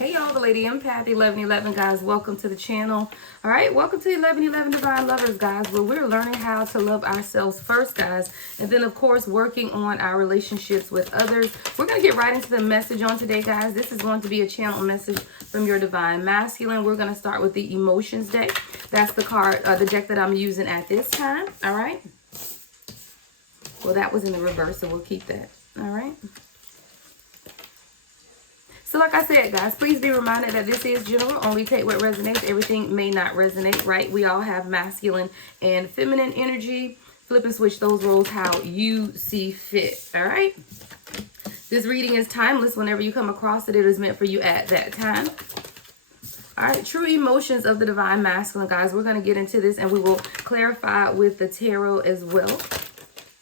Hey y'all, the Lady Empath 1111 guys, welcome to the channel. All right, welcome to 1111 Divine Lovers guys, where we're learning how to love ourselves first guys, and then of course working on our relationships with others. We're going to get right into the message on today guys. This is going to be a channel message from your Divine Masculine. We're going to start with the Emotions deck. That's the card, the deck that I'm using at this time. All right. Well, that was in the reverse, so we'll keep that. All right. So like I said, guys, please be reminded that this is general. Only take what resonates. Everything may not resonate, right? We all have masculine and feminine energy. Flip and switch those roles how you see fit, all right? This reading is timeless. Whenever you come across it, it is meant for you at that time. All right, true emotions of the Divine Masculine, guys. We're going to get into this, and we will clarify with the tarot as well.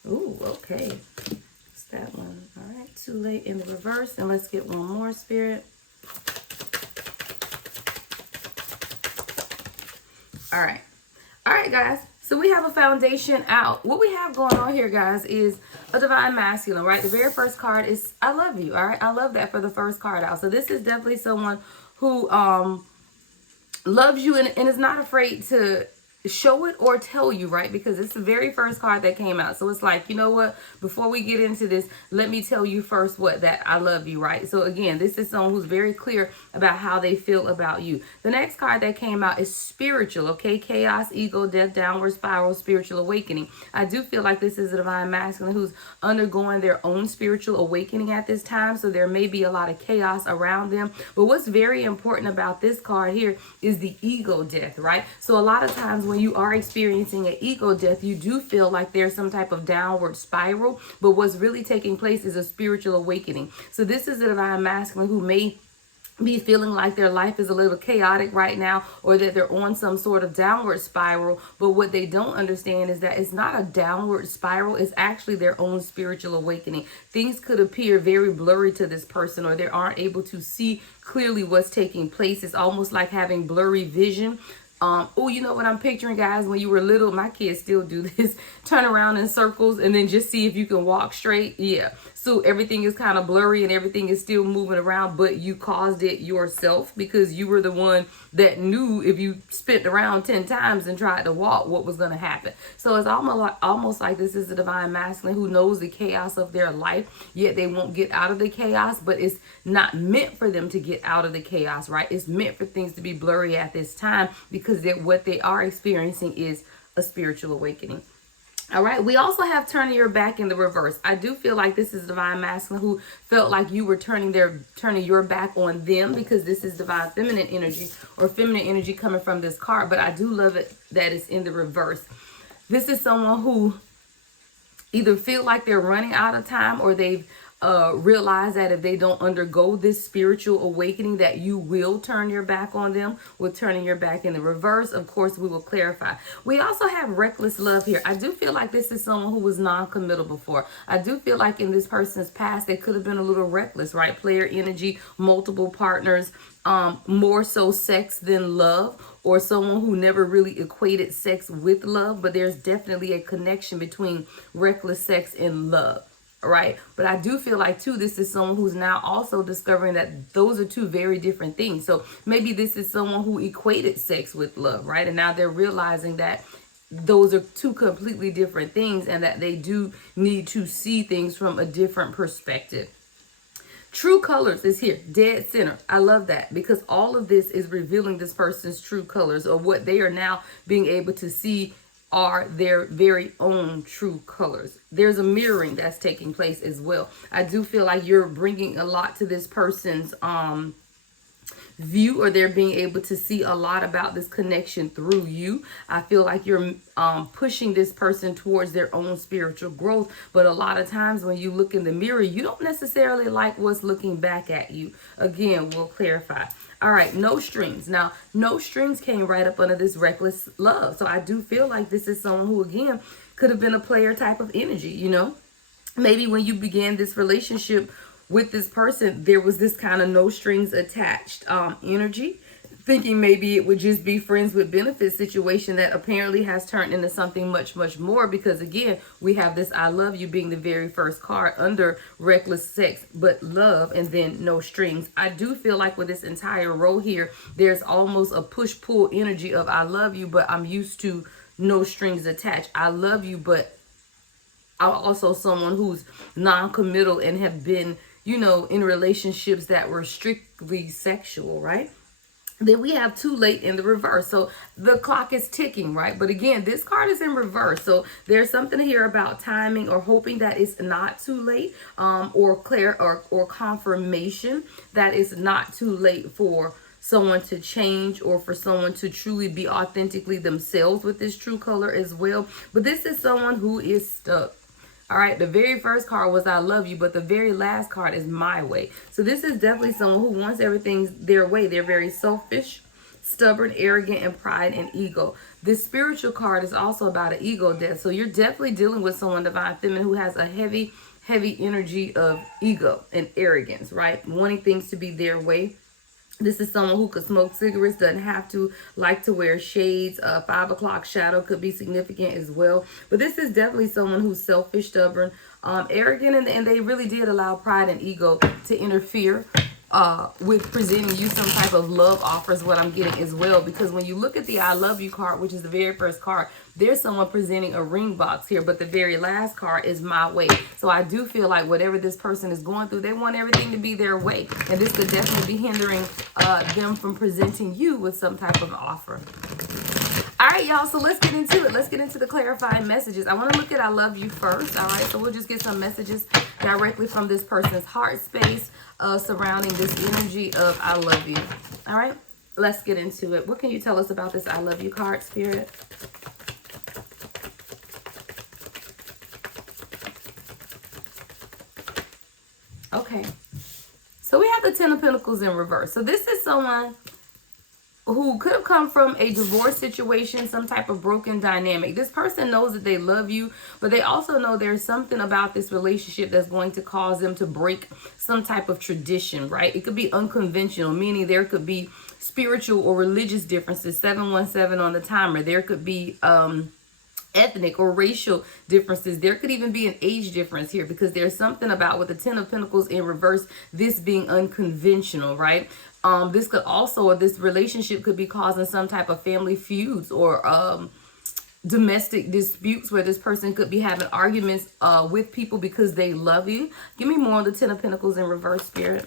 Ooh, okay. What's that one? All right. Too late in the reverse, and let's get one more, Spirit. All right, guys, so we have a foundation out. What we have going on here, guys, is a Divine Masculine, right? The very first card is I love you. All right, I love that for the first card out. So this is definitely someone who loves you and is not afraid to show it or tell you, right? Because it's the very first card that came out. So it's like, you know what, before we get into this, let me tell you first that I love you, right? So again, this is someone who's very clear about how they feel about you. The next card that came out is spiritual, okay? Chaos, ego, death, downward spiral, spiritual awakening. I do feel like this is a Divine Masculine who's undergoing their own spiritual awakening at this time. So there may be a lot of chaos around them. But what's very important about this card here is the ego death, right? So a lot of times when you are experiencing an ego death, you do feel like there's some type of downward spiral, but what's really taking place is a spiritual awakening. So this is a Divine Masculine who may be feeling like their life is a little chaotic right now, or that they're on some sort of downward spiral. But what they don't understand is that it's not a downward spiral. It's actually their own spiritual awakening. Things could appear very blurry to this person, or they aren't able to see clearly what's taking place. It's almost like having blurry vision. Oh, you know what I'm picturing, guys? When you were little, my kids still do this. Turn around in circles and then just see if you can walk straight. Yeah. So everything is kind of blurry and everything is still moving around, but you caused it yourself because you were the one that knew if you spent around 10 times and tried to walk, what was going to happen. So it's almost like this is a Divine Masculine who knows the chaos of their life, yet they won't get out of the chaos, but it's not meant for them to get out of the chaos, right? It's meant for things to be blurry at this time because what they are experiencing is a spiritual awakening. All right, we also have turning your back in the reverse. I do feel like this is Divine Masculine who felt like you were turning your back on them, because this is Divine Feminine energy or feminine energy coming from this card. But I do love it that it's in the reverse. This is someone who either feel like they're running out of time, or they've realize that if they don't undergo this spiritual awakening, that you will turn your back on them. With turning your back in the reverse, of course, we will clarify. We also have reckless love here. I do feel like this is someone who was non-committal before. I do feel like in this person's past, they could have been a little reckless, right? Player energy, multiple partners, more so sex than love, or someone who never really equated sex with love. But there's definitely a connection between reckless sex and love. Right. But I do feel like, too, this is someone who's now also discovering that those are two very different things. So maybe this is someone who equated sex with love. Right. And now they're realizing that those are two completely different things, and that they do need to see things from a different perspective. True colors is here, dead center. I love that, because all of this is revealing this person's true colors, or what they are now being able to see are their very own true colors. There's a mirroring that's taking place as well. I do feel like you're bringing a lot to this person's view, or they're being able to see a lot about this connection through you. I feel like you're pushing this person towards their own spiritual growth, but a lot of times when you look in the mirror, you don't necessarily like what's looking back at you. Again, we'll clarify. All right, no strings. Now, no strings came right up under this reckless love. So I do feel like this is someone who, again, could have been a player type of energy, you know? Maybe when you began this relationship with this person, there was this kind of no strings attached energy. thinking maybe it would just be friends with benefits situation that apparently has turned into something much, much more, because again, we have this I love you being the very first card under reckless sex, but love, and then no strings. I do feel like with this entire row here, there's almost a push-pull energy of I love you, but I'm used to no strings attached. I love you, but I'm also someone who's non-committal and have been, you know, in relationships that were strictly sexual, right? Then we have too late in the reverse. So the clock is ticking, right? But again, this card is in reverse. So there's something here about timing or hoping that it's not too late, or confirmation that it's not too late for someone to change or for someone to truly be authentically themselves with this true color as well. But this is someone who is stuck. All right, the very first card was I love you, but the very last card is my way. So this is definitely someone who wants everything their way. They're very selfish, stubborn, arrogant, and pride and ego. This spiritual card is also about an ego death. So you're definitely dealing with someone, divine feminine, who has a heavy energy of ego and arrogance, right? Wanting things to be their way. This is someone who could smoke cigarettes, doesn't have to, like to wear shades. 5 o'clock shadow could be significant as well. But this is definitely someone who's selfish, stubborn, arrogant, and they really did allow pride and ego to interfere with presenting you some type of love offers, what I'm getting as well. Because when you look at the I love you card, which is the very first card, there's someone presenting a ring box here, but the very last card is my way. So I do feel like whatever this person is going through, they want everything to be their way. And this could definitely be hindering them from presenting you with some type of offer. All right, y'all, so let's get into it. Let's get into the clarifying messages. I want to look at I love you first, all right? So we'll just get some messages directly from this person's heart space surrounding this energy of I love you. All right, let's get into it. What can you tell us about this I love you card, Spirit? Okay, so we have the Ten of Pentacles in reverse. So this is someone who could have come from a divorce situation, some type of broken dynamic. This person knows that they love you, but they also know there's something about this relationship that's going to cause them to break some type of tradition, right? It could be unconventional, meaning there could be spiritual or religious differences. 717 on the timer. There could be ethnic or racial differences. There could even be an age difference here, because there's something about with the Ten of Pentacles in reverse, this being unconventional, right? This could also, or this relationship could be causing some type of family feuds or domestic disputes, where this person could be having arguments with people because they love you. Give me more on the Ten of Pentacles in reverse, Spirit.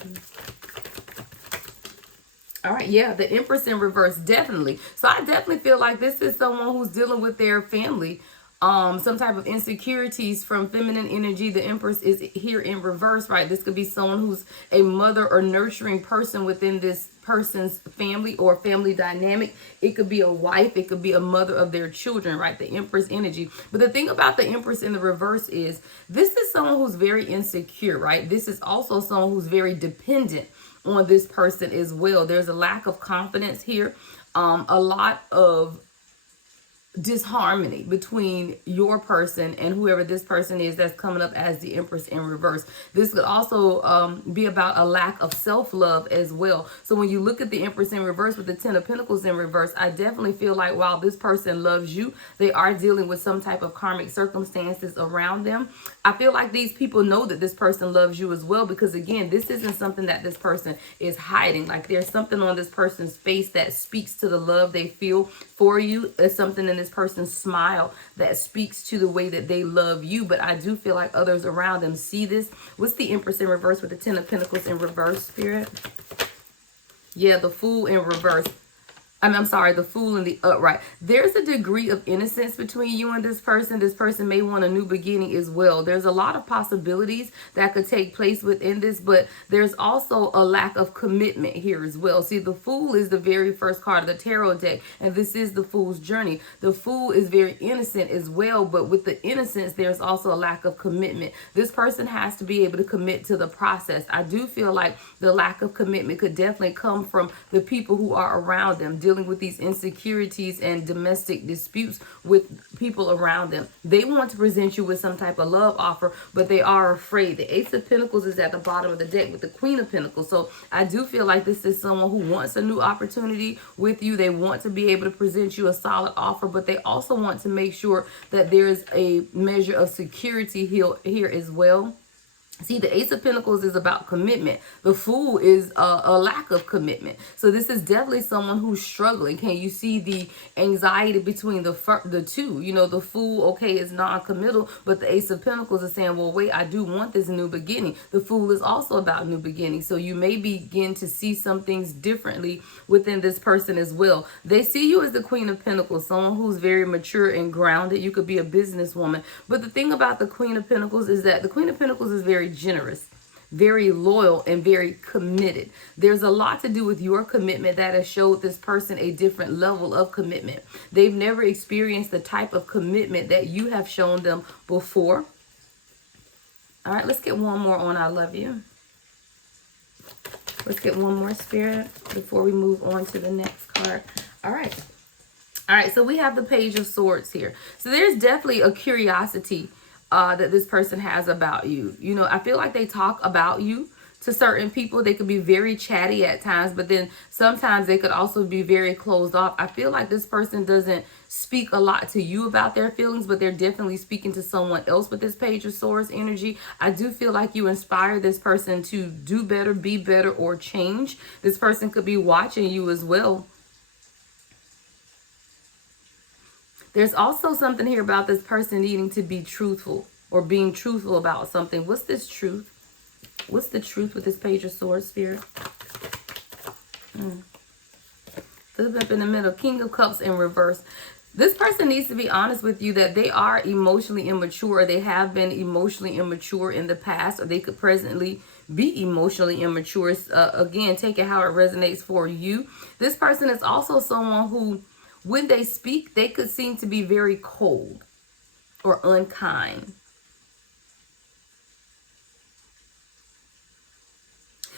All right, yeah, the Empress in reverse, definitely. So I definitely feel like this is someone who's dealing with their family, some type of insecurities from feminine energy. The Empress is here in reverse, right? This could be someone who's a mother or nurturing person within this person's family or family dynamic. It could be a wife, it could be a mother of their children, right? The Empress energy. But the thing about the Empress in the reverse is this is someone who's very insecure, right? This is also someone who's very dependent on this person as well. There's a lack of confidence here, a lot of disharmony between your person and whoever this person is that's coming up as the Empress in reverse. This could also be about a lack of self-love as well. So when you look at the Empress in reverse with the Ten of Pentacles in reverse, I definitely feel like while this person loves you, they are dealing with some type of karmic circumstances around them. I feel like these people know that this person loves you as well, because again, this isn't something that this person is hiding. Like there's something on this person's face that speaks to the love they feel for you. There's something in this person's smile that speaks to the way that they love you. But I do feel like others around them see this. What's the Empress in reverse with the Ten of Pentacles in reverse, Spirit? Yeah, the Fool in reverse. I'm sorry, the Fool in the upright. There's a degree of innocence between you and this person. This person may want a new beginning as well. There's a lot of possibilities that could take place within this, but there's also a lack of commitment here as well. See, the Fool is the very first card of the tarot deck, and this is the Fool's journey. The Fool is very innocent as well, but with the innocence, there's also a lack of commitment. This person has to be able to commit to the process. I do feel like the lack of commitment could definitely come from the people who are around them, dealing with these insecurities and domestic disputes with people around them. They want to present you with some type of love offer, but they are afraid. The Ace of Pentacles is at the bottom of the deck with the Queen of Pentacles. So I do feel like this is someone who wants a new opportunity with you. They want to be able to present you a solid offer, but they also want to make sure that there is a measure of security here as well. See, the Ace of Pentacles is about commitment. The Fool is a lack of commitment. So this is definitely someone who's struggling. Can you see the anxiety between the two? You know, the Fool, okay, is non-committal, but the Ace of Pentacles is saying, well, wait, I do want this new beginning. The Fool is also about new beginning. So you may begin to see some things differently within this person as well. They see you as the Queen of Pentacles, someone who's very mature and grounded. You could be a businesswoman. But the thing about the Queen of Pentacles is that the Queen of Pentacles is very generous, very loyal, and very committed. There's a lot to do with your commitment that has showed this person a different level of commitment. They've never experienced the type of commitment that you have shown them before. All right, let's get one more on I love you. Let's get one more, Spirit, before we move on to the next card. All right. All right, so we have the Page of Swords here. So there's definitely a curiosity that this person has about you. You know, I feel like they talk about you to certain people. They could be very chatty at times, but then sometimes they could also be very closed off. I feel like this person doesn't speak a lot to you about their feelings, but they're definitely speaking to someone else with this Page of Swords energy. I do feel like you inspire this person to do better, be better, or change. This person could be watching you as well. There's also something here about this person needing to be truthful or being truthful about something. What's this truth? What's the truth with this Page of Swords, Spirit? Flip up in the middle. King of Cups in reverse. This person needs to be honest with you that they are emotionally immature. Or they have been emotionally immature in the past, or they could presently be emotionally immature. Again, take it how it resonates for you. This person is also someone who, when they speak, they could seem to be very cold or unkind.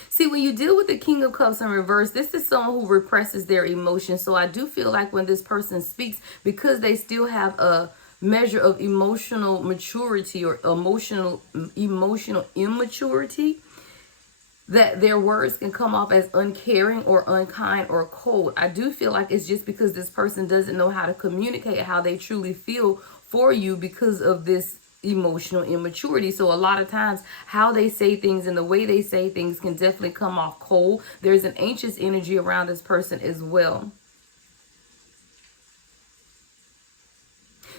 See, when you deal with the King of Cups in reverse, this is someone who represses their emotions. So I do feel like when this person speaks, because they still have a measure of emotional maturity or emotional immaturity, that their words can come off as uncaring or unkind or cold. I do feel like it's just because this person doesn't know how to communicate how they truly feel for you because of this emotional immaturity. So a lot of times how they say things and the way they say things can definitely come off cold. There's an anxious energy around this person as well.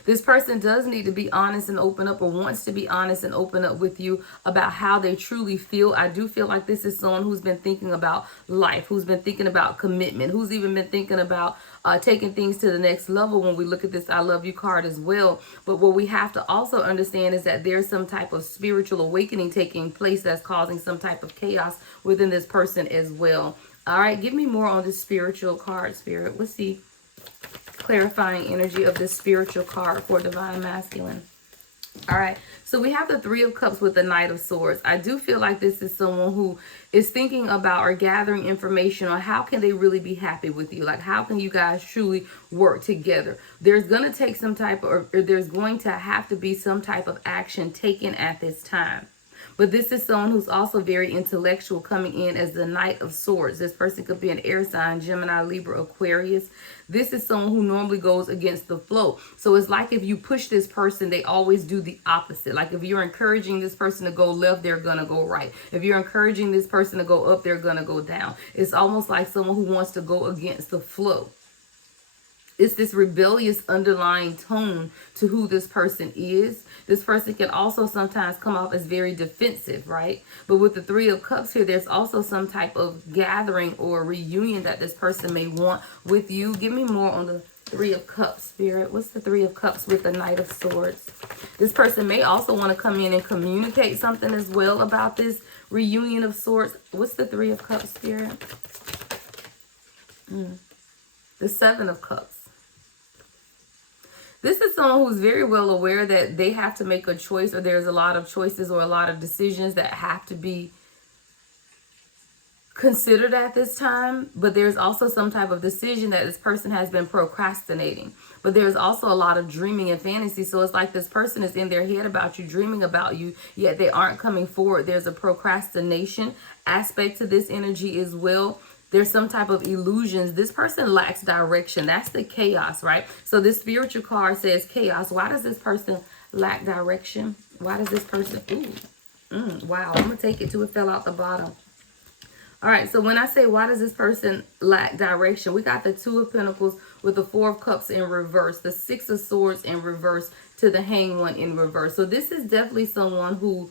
This person does need to be honest and open up, or wants to be honest and open up with you about how they truly feel. I do feel like this is someone who's been thinking about life, who's been thinking about commitment, who's even been thinking about taking things to the next level when we look at this I love you card as well. But what we have to also understand is that there's some type of spiritual awakening taking place that's causing some type of chaos within this person as well. All right, give me more on this spiritual card, Spirit. Let's see. Clarifying energy of this spiritual card for Divine Masculine. All right, so we have the Three of Cups with the Knight of Swords. I do feel like this is someone who is thinking about or gathering information on how can they really be happy with you. Like, how can you guys truly work together? There's going to take some type of, or there's going to have to be some type of action taken at this time. But this is someone who's also very intellectual, coming in as the Knight of Swords. This person could be an air sign, Gemini, Libra, Aquarius. This is someone who normally goes against the flow. So it's like if you push this person, they always do the opposite. Like if you're encouraging this person to go left, they're going to go right. If you're encouraging this person to go up, they're going to go down. It's almost like someone who wants to go against the flow. It's this rebellious underlying tone to who this person is. This person can also sometimes come off as very defensive, right? But with the Three of Cups here, there's also some type of gathering or reunion that this person may want with you. Give me more on the Three of Cups, Spirit. What's the Three of Cups with the Knight of Swords? This person may also want to come in and communicate something as well about this reunion of sorts. What's the Three of Cups, Spirit? The Seven of Cups. This is someone who's very well aware that they have to make a choice, or there's a lot of choices or a lot of decisions that have to be considered at this time, but there's also some type of decision that this person has been procrastinating. But there's also a lot of dreaming and fantasy. So it's like this person is in their head about you, dreaming about you, yet they aren't coming forward. There's a procrastination aspect to this energy as well. There's some type of illusions. This person lacks direction. That's the chaos, right? So this spiritual card says chaos. Why does this person lack direction? Why does this person, wow, I'm going to take it till it fell out the bottom. All right, so when I say why does this person lack direction, we got the Two of Pentacles with the Four of Cups in reverse, the Six of Swords in reverse to the Hanged One in reverse. So this is definitely someone who,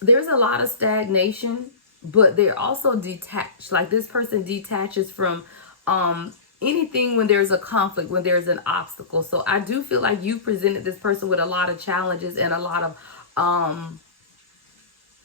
there's a lot of stagnation, but they're also detached. Like this person detaches from anything when there's a conflict, when there's an obstacle. So I do feel like you presented this person with a lot of challenges and a lot of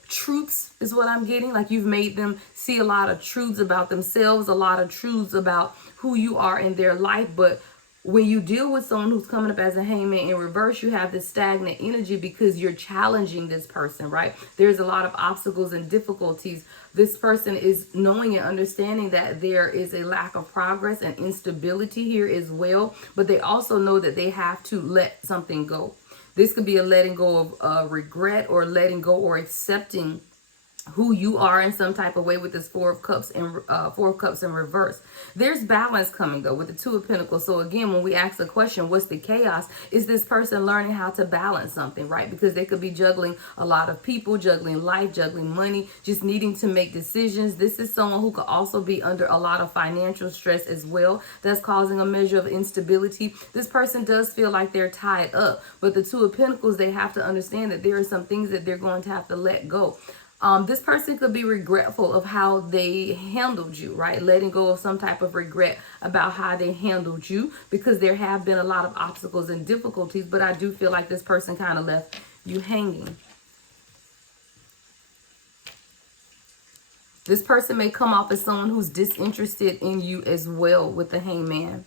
truths is what I'm getting. Like you've made them see a lot of truths about themselves, a lot of truths about who you are in their life. But when you deal with someone who's coming up as a hangman in reverse, you have this stagnant energy because you're challenging this person, right? There's a lot of obstacles and difficulties. This person is knowing and understanding that there is a lack of progress and instability here as well. But they also know that they have to let something go. This could be a letting go of regret, or letting go or accepting who you are in some type of way with this Four of Cups in reverse. There's balance coming though with the Two of Pentacles. So again, when we ask the question, what's the chaos? Is this person learning how to balance something, right? Because they could be juggling a lot of people, juggling life, juggling money, just needing to make decisions. This is someone who could also be under a lot of financial stress as well. That's causing a measure of instability. This person does feel like they're tied up, but the Two of Pentacles, they have to understand that there are some things that they're going to have to let go. This person could be regretful of how they handled you, right? Letting go of some type of regret about how they handled you, because there have been a lot of obstacles and difficulties, but I do feel like this person kind of left you hanging. This person may come off as someone who's disinterested in you as well with the Hangman.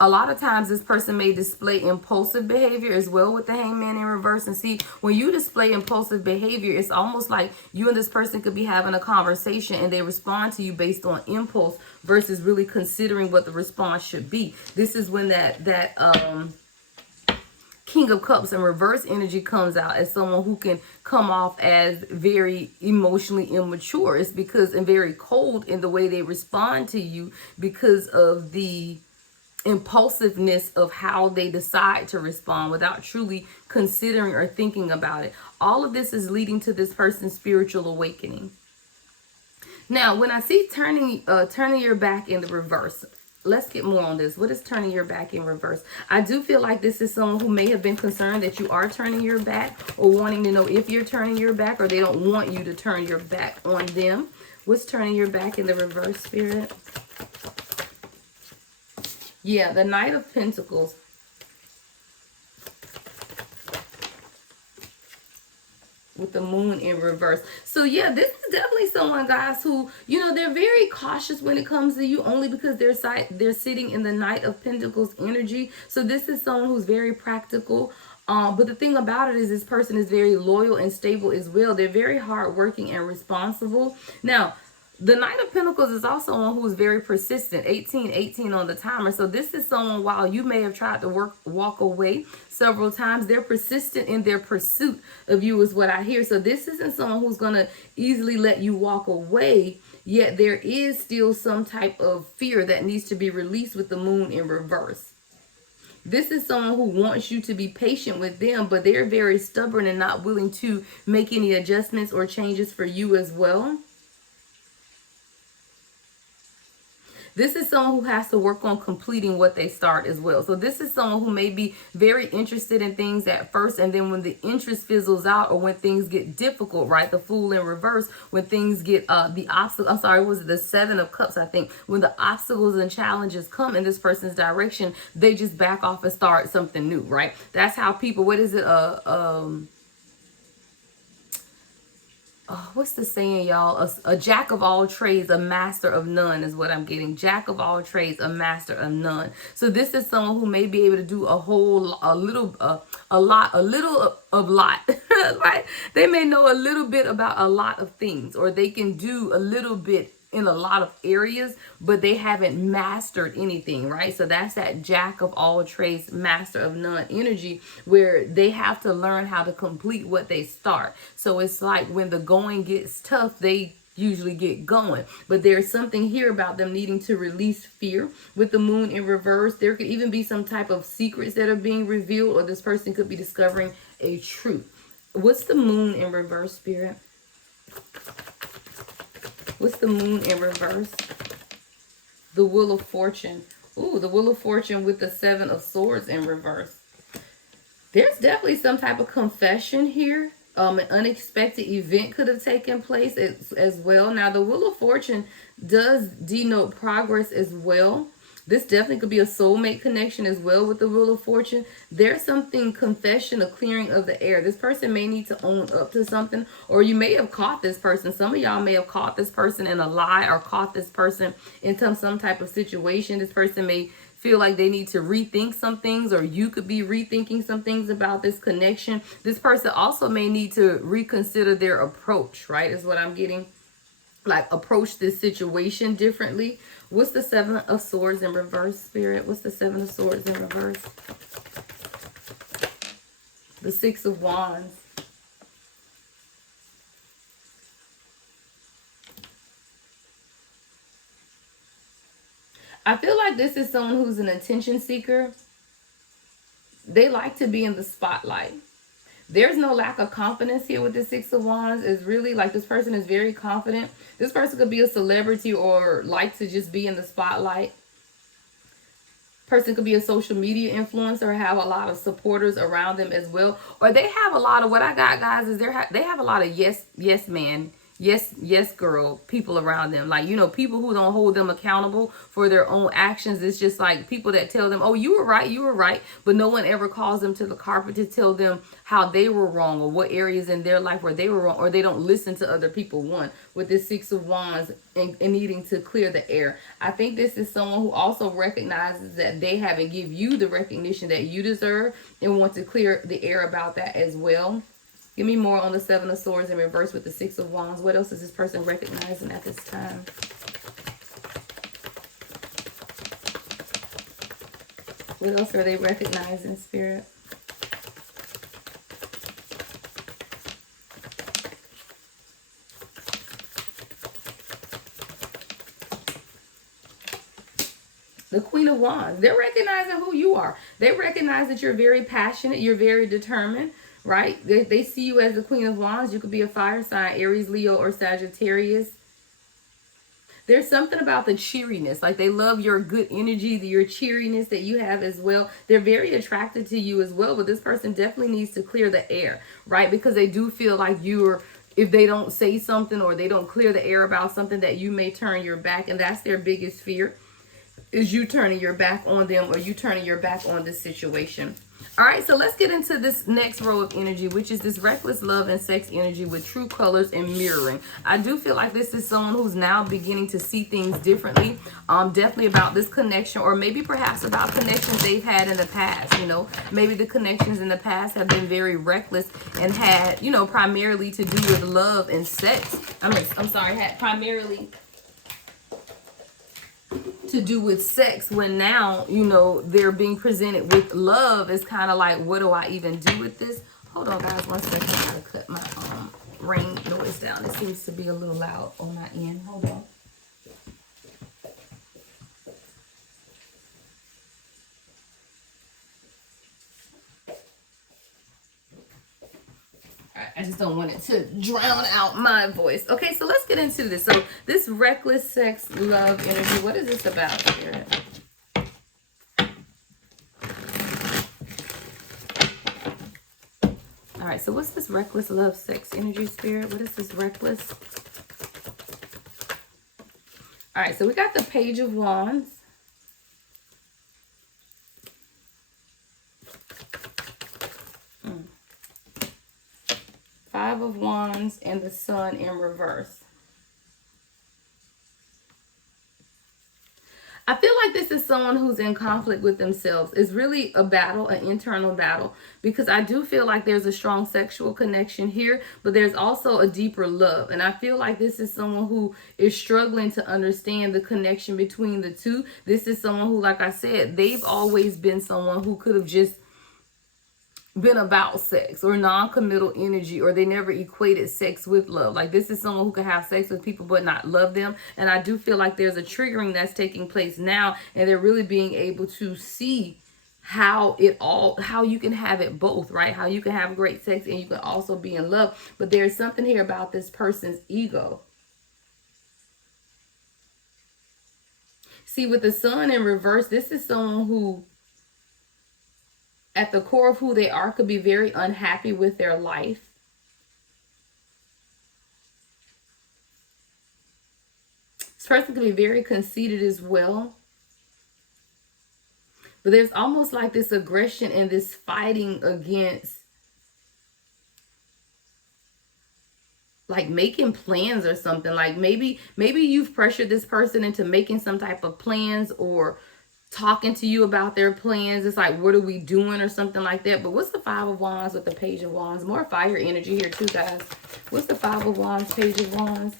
A lot of times this person may display impulsive behavior as well with the Hangman in reverse. And see, when you display impulsive behavior, it's almost like you and this person could be having a conversation and they respond to you based on impulse versus really considering what the response should be. This is when that King of Cups in reverse energy comes out as someone who can come off as very emotionally immature. It's because, and very cold in the way they respond to you because of the impulsiveness of how they decide to respond without truly considering or thinking about it. All of this is leading to this person's spiritual awakening. Now, when I see turning your back in the reverse, let's get more on this. What is turning your back in reverse? I do feel like this is someone who may have been concerned that you are turning your back, or wanting to know if you're turning your back, or they don't want you to turn your back on them. What's turning your back in the reverse, Spirit? Yeah, the Knight of Pentacles. With the Moon in reverse. So yeah, this is definitely someone, guys, who, you know, they're very cautious when it comes to you, only because they're sitting in the Knight of Pentacles energy. So this is someone who's very practical. But the thing about it is this person is very loyal and stable as well. They're very hardworking and responsible. Now, the Knight of Pentacles is also someone who is very persistent. 18 on the timer. So this is someone, while you may have tried to walk away several times, they're persistent in their pursuit of you is what I hear. So this isn't someone who's going to easily let you walk away, yet there is still some type of fear that needs to be released with the Moon in reverse. This is someone who wants you to be patient with them, but they're very stubborn and not willing to make any adjustments or changes for you as well. This is someone who has to work on completing what they start as well. So this is someone who may be very interested in things at first, and then when the interest fizzles out, or when things get difficult, right? The Fool in reverse, when things get the obstacle, I'm sorry, was it the Seven of Cups, I think? When the obstacles and challenges come in this person's direction, they just back off and start something new, right? That's how people, what is it? oh, what's the saying, y'all? A jack of all trades, a master of none is what I'm getting. Jack of all trades, a master of none. So this is someone who may be able to do a little of lot, right? They may know a little bit about a lot of things, or they can do a little bit in a lot of areas, but they haven't mastered anything, right? So that's that jack of all trades, master of none energy, where they have to learn how to complete what they start. So it's like when the going gets tough, they usually get going. But there's something here about them needing to release fear with the moon in reverse. There could even be some type of secrets that are being revealed, or this person could be discovering a truth. What's the moon in reverse, Spirit? What's the moon in reverse? The Wheel of Fortune. Ooh, the Wheel of Fortune with the Seven of Swords in reverse. There's definitely some type of confession here. An unexpected event could have taken place as well. Now, the Wheel of Fortune does denote progress as well. This definitely could be a soulmate connection as well with the Wheel of Fortune. There's something, confession, a clearing of the air. This person may need to own up to something, or you may have caught this person. Some of y'all may have caught this person in a lie, or caught this person in some type of situation. This person may feel like they need to rethink some things, or you could be rethinking some things about this connection. This person also may need to reconsider their approach, right? Is what I'm getting. Like, approach this situation differently. What's the Seven of Swords in reverse, Spirit? What's the Seven of Swords in reverse? The Six of Wands. I feel like this is someone who's an attention seeker. They like to be in the spotlight. There's no lack of confidence here with the Six of Wands. It's really like this person is very confident. This person could be a celebrity or like to just be in the spotlight. Person could be a social media influencer or have a lot of supporters around them as well. Or they have a lot of, what I got, guys, is they have a lot of yes man, yes girl people around them. Like, you know, people who don't hold them accountable for their own actions. It's just like people that tell them, oh, you were right, but no one ever calls them to the carpet to tell them how they were wrong, or what areas in their life where they were wrong, or they don't listen to other people. One, with this Six of Wands and needing to clear the air. I think this is someone who also recognizes that they haven't give you the recognition that you deserve, and want to clear the air about that as well. Give me more on the Seven of Swords in reverse with the Six of Wands. What else is this person recognizing at this time? What else are they recognizing, Spirit? The Queen of Wands. They're recognizing who you are. They recognize that you're very passionate. You're very determined, right? They see you as the Queen of Wands. You could be a fire sign, Aries, Leo, or Sagittarius. There's something about the cheeriness. Like, they love your good energy, your cheeriness that you have as well. They're very attracted to you as well. But this person definitely needs to clear the air, right? Because they do feel like you're, if they don't say something or they don't clear the air about something, that you may turn your back. And that's their biggest fear, is you turning your back on them, or you turning your back on this situation. All right, so let's get into this next row of energy, which is this reckless love and sex energy with true colors and mirroring. I do feel like this is someone who's now beginning to see things differently. Definitely about this connection, or maybe perhaps about connections they've had in the past. You know, maybe the connections in the past have been very reckless and had, you know, primarily to do with love and sex. Had primarily to do with sex, when now, you know, they're being presented with love. Is kind of like, what do I even do with this? Hold on, guys, 1 second. I gotta cut my ring noise down. It seems to be a little loud on my end. Hold on. I just don't want it to drown out my voice. Okay, so let's get into this. So this reckless sex, love energy, what is this about here? All right, so what's this reckless love, sex energy, Spirit? What is this reckless? All right, so we got the Page of Wands. Five of Wands and the Sun in reverse. I feel like this is someone who's in conflict with themselves. It's really a battle, an internal battle, because I do feel like there's a strong sexual connection here, but there's also a deeper love. And I feel like this is someone who is struggling to understand the connection between the two. This is someone who, like I said, they've always been someone who could have just been about sex or non-committal energy, or they never equated sex with love. Like, this is someone who can have sex with people but not love them. And I do feel like there's a triggering that's taking place now, and they're really being able to see how you can have it both, right? How you can have great sex and you can also be in love. But there's something here about this person's ego. See, with the Sun in reverse, this is someone who at the core of who they are could be very unhappy with their life. This person could be very conceited as well. But there's almost like this aggression and this fighting against, like, making plans or something. Like maybe you've pressured this person into making some type of plans or talking to you about their plans. It's like, what are we doing or something like that. But what's the Five of Wands with the Page of Wands? More fire energy here too, guys. What's the Five of Wands, Page of Wands?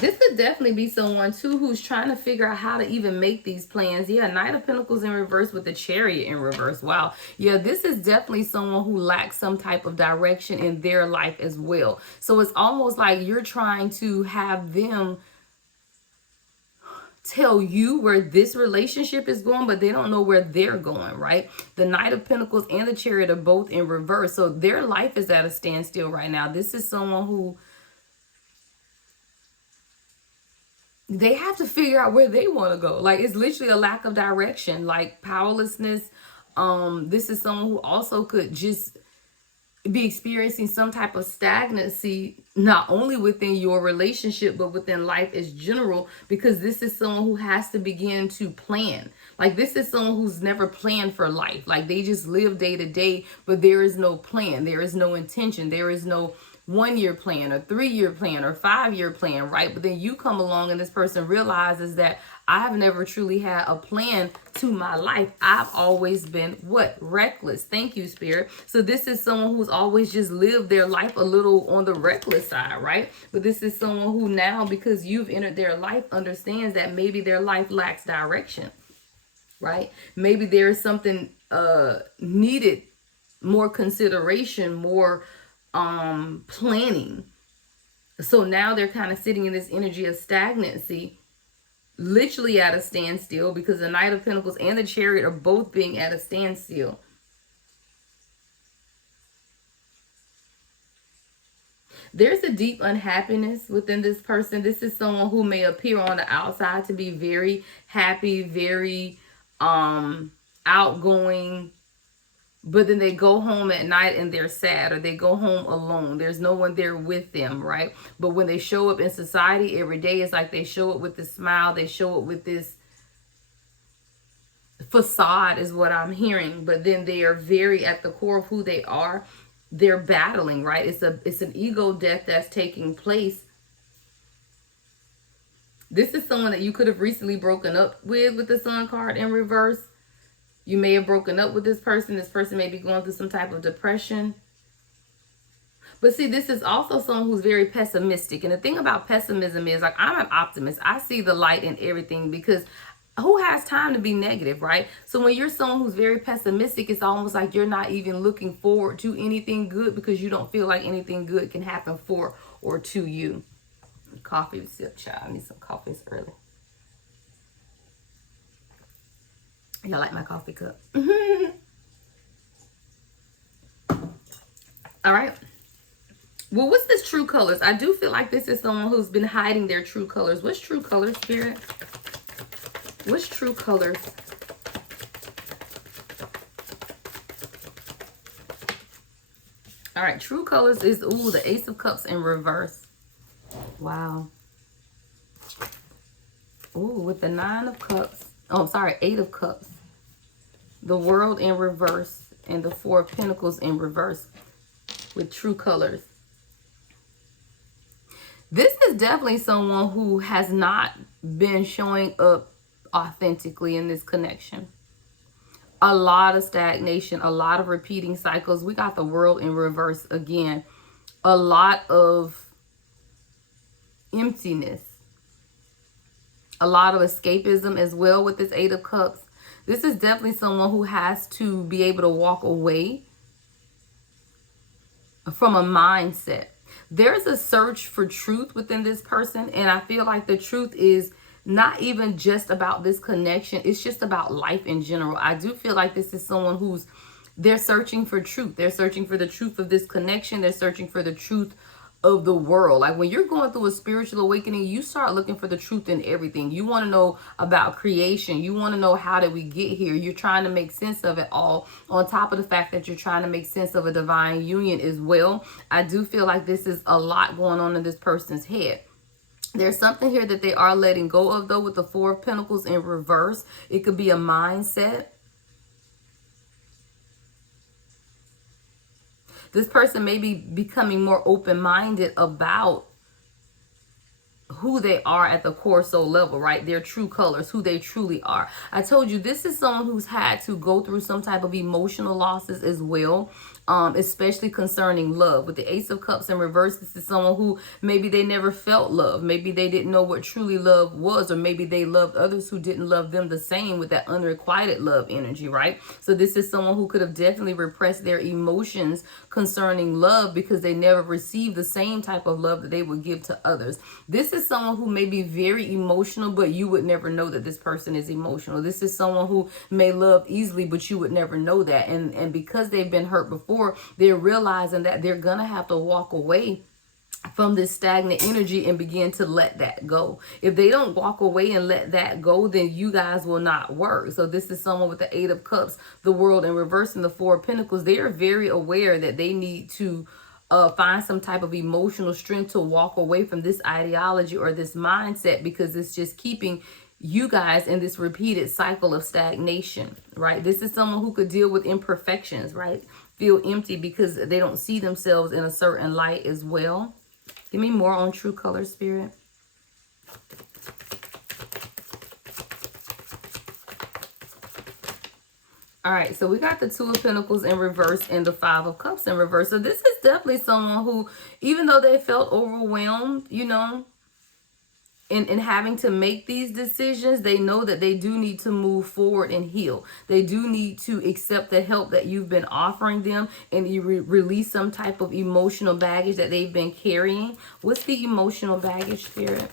This could definitely be someone too who's trying to figure out how to even make these plans. Yeah, Knight of Pentacles in reverse with the Chariot in reverse. Wow. Yeah, this is definitely someone who lacks some type of direction in their life as well. So it's almost like you're trying to have them tell you where this relationship is going, but they don't know where they're going, right? The Knight of Pentacles and the Chariot are both in reverse. So their life is at a standstill right now. This is someone who they have to figure out where they want to go. Like, it's literally a lack of direction, like powerlessness. This is someone who also could just be experiencing some type of stagnancy, not only within your relationship, but within life as general, because this is someone who has to begin to plan. Like, this is someone who's never planned for life. Like, they just live day to day, but there is no plan. There is no intention. There is no 1-year plan or 3-year plan or 5-year plan, right? But then you come along and this person realizes that I've never truly had a plan to my life. I've always been what? Reckless. Thank you, Spirit. So this is someone who's always just lived their life a little on the reckless side, right? But this is someone who now, because you've entered their life, understands that maybe their life lacks direction, right? Maybe there is something needed, more consideration, more planning. So now they're kind of sitting in this energy of stagnancy, literally at a standstill, because the Knight of Pentacles and the Chariot are both being at a standstill. There's a deep unhappiness within this person. This is someone who may appear on the outside to be very happy, very outgoing, but then they go home at night and they're sad, or they go home alone. There's no one there with them, right? But when they show up in society every day, it's like they show up with this smile. They show up with this facade is what I'm hearing. But then they are very at the core of who they are. They're battling, right? It's an ego death that's taking place. This is someone that you could have recently broken up with the Sun card in reverse. You may have broken up with this person. This person may be going through some type of depression. But see, this is also someone who's very pessimistic. And the thing about pessimism is, like, I'm an optimist. I see the light in everything, because who has time to be negative, right? So when you're someone who's very pessimistic, it's almost like you're not even looking forward to anything good, because you don't feel like anything good can happen for or to you. Coffee sip, child. I need some coffee. It's early. Y'all like my coffee cup? All right. Well, what's this true colors? I do feel like this is someone who's been hiding their true colors. What's true colors, Spirit? What's true colors? All right. True colors is, ooh, the Ace of Cups in reverse. Wow. Ooh, with the 9 of Cups. Oh, sorry, 8 of Cups. The World in reverse and the 4 of Pentacles in reverse with true colors. This is definitely someone who has not been showing up authentically in this connection. A lot of stagnation, a lot of repeating cycles. We got the World in reverse again. A lot of emptiness. A lot of escapism as well with this 8 of Cups. This is definitely someone who has to be able to walk away from a mindset. There's a search for truth within this person, and I feel like the truth is not even just about this connection. It's just about life in general. I do feel like this is someone who's, they're searching for truth. They're searching for the truth of this connection. They're searching for the truth of the world. Like when you're going through a spiritual awakening, you start looking for the truth in everything. You want to know about creation. You want to know, how did we get here? You're trying to make sense of it all, on top of the fact that you're trying to make sense of a divine union as well. I do feel like this is a lot going on in this person's head. There's something here that they are letting go of, though, with the 4 of Pentacles in reverse. It could be a mindset. This person may be becoming more open-minded about who they are at the core soul level, right? Their true colors, who they truly are. I told you, this is someone who's had to go through some type of emotional losses as well, especially concerning love. With the Ace of Cups in reverse, this is someone who maybe they never felt love. Maybe they didn't know what truly love was, or maybe they loved others who didn't love them the same, with that unrequited love energy, right? So this is someone who could have definitely repressed their emotions concerning love because they never received the same type of love that they would give to others. This is someone who may be very emotional, but you would never know that this person is emotional. This is someone who may love easily, but you would never know that. And because they've been hurt before, they're realizing that they're gonna have to walk away from this stagnant energy and begin to let that go. If they don't walk away and let that go, then you guys will not work. So this is someone with the 8 of Cups, the World in reverse, and the 4 of Pentacles. They are very aware that they need to find some type of emotional strength to walk away from this ideology or this mindset, because it's just keeping you guys in this repeated cycle of stagnation, right? This is someone who could deal with imperfections, right? Feel empty because they don't see themselves in a certain light as well. Give me more on true color, Spirit. All right, so we got the 2 of Pentacles in reverse and the 5 of Cups in reverse. So this is definitely someone who, even though they felt overwhelmed, you know, in having to make these decisions, they know that they do need to move forward and heal. They do need to accept the help that you've been offering them, and you release some type of emotional baggage that they've been carrying. What's the emotional baggage, Spirit?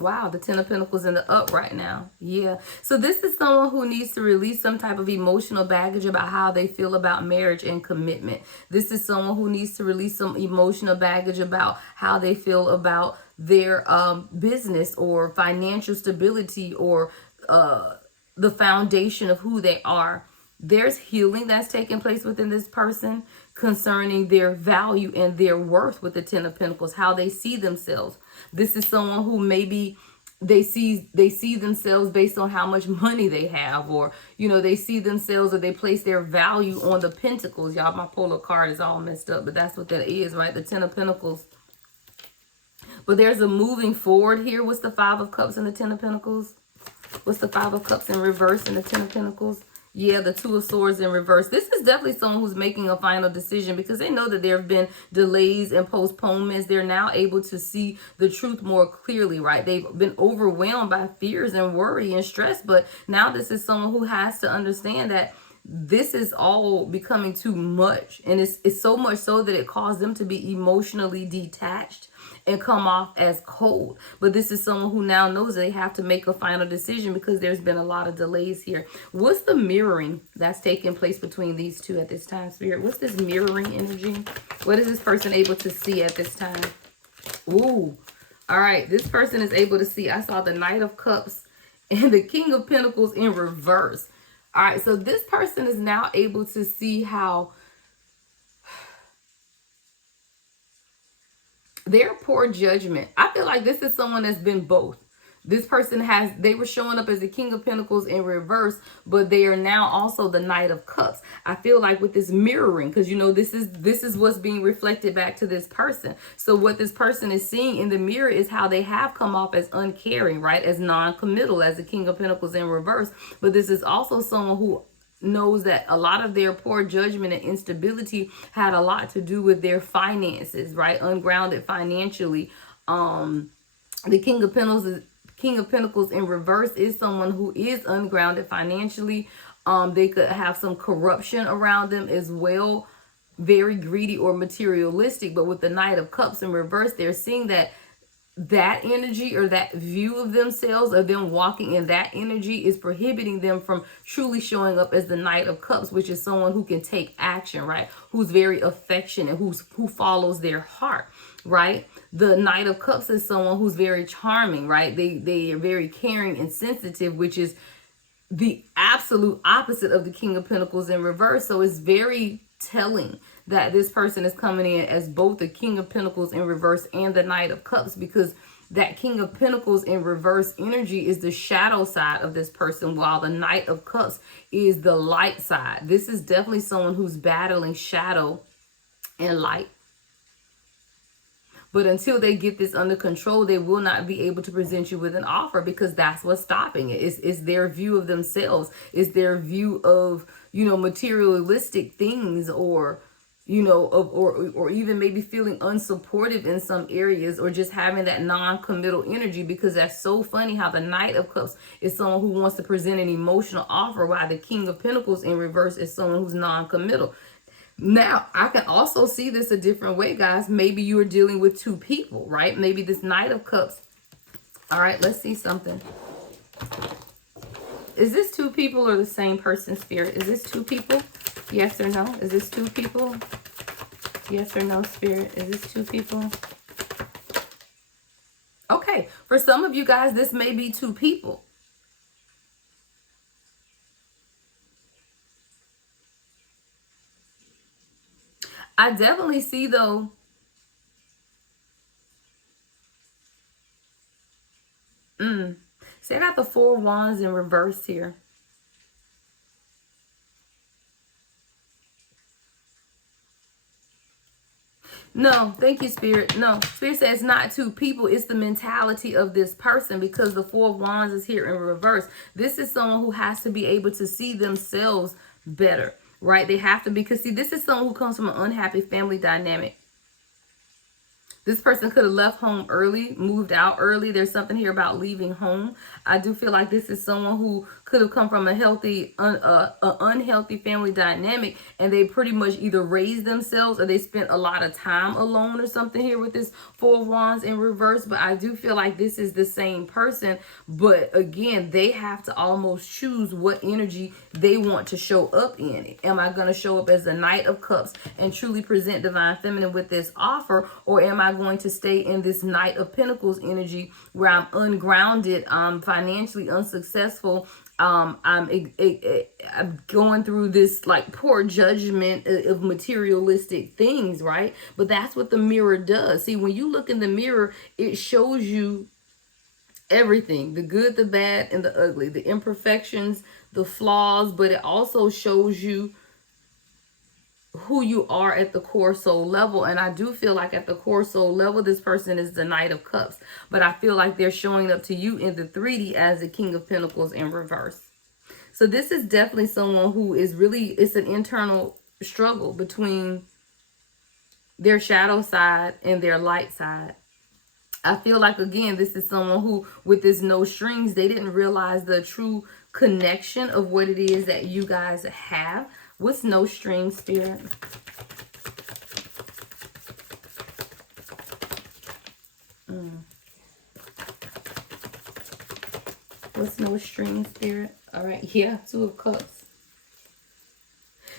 Wow, the 10 of Pentacles in the up right now. Yeah. So this is someone who needs to release some type of emotional baggage about how they feel about marriage and commitment. This is someone who needs to release some emotional baggage about how they feel about their business or financial stability, or the foundation of who they are. There's healing that's taking place within this person concerning their value and their worth with the 10 of Pentacles, how they see themselves. This is someone who maybe they see themselves based on how much money they have, or, you know, they see themselves, or they place their value on the Pentacles. Y'all, my polar card is all messed up, but that's what that is, right? The 10 of Pentacles. But there's a moving forward here. What's the 5 of Cups and the 10 of Pentacles? What's the 5 of Cups in reverse and the 10 of Pentacles? Yeah, the 2 of Swords in reverse. This is definitely someone who's making a final decision because they know that there have been delays and postponements. They're now able to see the truth more clearly, right? They've been overwhelmed by fears and worry and stress, but now this is someone who has to understand that this is all becoming too much. And it's so much so that it caused them to be emotionally detached and come off as cold. But this is someone who now knows they have to make a final decision because there's been a lot of delays here. What's the mirroring that's taking place between these two at this time, Spirit? What's this mirroring energy? What is this person able to see at this time? Ooh. All right. This person is able to see. I saw the Knight of Cups and the King of Pentacles in reverse. All right. So this person is now able to see how Their poor judgment. I feel like this is someone that's been both. This person they were showing up as the King of Pentacles in reverse, but they are now also the Knight of Cups. I feel like with this mirroring, because you know, this is what's being reflected back to this person. So what this person is seeing in the mirror is how they have come off as uncaring, right? As non-committal, as the King of Pentacles in reverse. But this is also someone who knows that a lot of their poor judgment and instability had a lot to do with their finances, right? Ungrounded financially. The King of Pentacles in reverse is someone who is ungrounded financially. They could have some corruption around them as well, very greedy or materialistic. But with the Knight of Cups in reverse, they're seeing that energy or that view of themselves, or them walking in that energy, is prohibiting them from truly showing up as the Knight of Cups, which is someone who can take action, right? Who's very affectionate, who follows their heart, right? The Knight of Cups is someone who's very charming, right? They are very caring and sensitive, which is the absolute opposite of the King of Pentacles in reverse. So it's very telling that this person is coming in as both the King of Pentacles in reverse and the Knight of Cups, because that King of Pentacles in reverse energy is the shadow side of this person, while the Knight of Cups is the light side. This is definitely someone who's battling shadow and light. But until they get this under control, they will not be able to present you with an offer, because that's what's stopping it. It's their view of themselves. It's their view of, you know, materialistic things, or, you know, or even maybe feeling unsupportive in some areas, or just having that non-committal energy, because that's so funny how the Knight of Cups is someone who wants to present an emotional offer, while the King of Pentacles in reverse is someone who's non-committal. Now, I can also see this a different way, guys. Maybe you are dealing with two people, right? Maybe this Knight of Cups. All right, let's see something. Is this two people or the same person, Spirit? Is this two people? Yes or no? Is this two people? Yes or no, Spirit? Is this two people? Okay, for some of you guys, this may be two people. I definitely see, though, see, I got the Four of Wands in reverse here. No, thank you, Spirit. No, Spirit says it's not two people. It's the mentality of this person, because the Four of Wands is here in reverse. This is someone who has to be able to see themselves better, right? They have to, because see, this is someone who comes from an unhappy family dynamic. This person could have left home early, moved out early. There's something here about leaving home. I do feel like this is someone who could have come from a unhealthy family dynamic, and they pretty much either raised themselves or they spent a lot of time alone or something here with this Four of Wands in reverse. But I do feel like this is the same person. But again, they have to almost choose what energy they want to show up in. Am I going to show up as the Knight of Cups and truly present Divine Feminine with this offer, or am I going to stay in this Knight of Pentacles energy where I'm ungrounded, I'm financially unsuccessful, I'm going through this like poor judgment of materialistic things, right? But that's what the mirror does. See, when you look in the mirror, it shows you everything, the good, the bad, and the ugly, the imperfections, the flaws, but it also shows you who you are at the core soul level. And I do feel like at the core soul level, this person is the Knight of Cups, but I feel like they're showing up to you in the 3D as the King of Pentacles in reverse. So this is definitely someone who is really, it's an internal struggle between their shadow side and their light side. I feel like, again, this is someone who, with this no strings, they didn't realize the true connection of what it is that you guys have. What's no strings, Spirit? What's no strings, Spirit? All right, yeah, Two of Cups.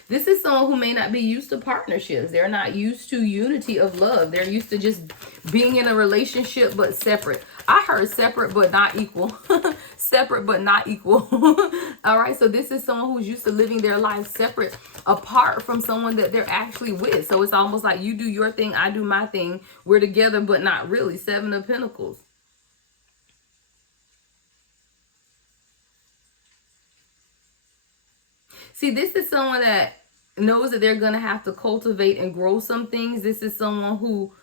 This is someone who may not be used to partnerships. They're not used to unity of love. They're used to just being in a relationship but separate. I heard separate but not equal. separate but not equal. All right, so this is someone who's used to living their life separate, apart from someone that they're actually with. So it's almost like you do your thing, I do my thing. We're together, but not really. Seven of Pentacles. See, this is someone that knows that they're going to have to cultivate and grow some things. This is someone who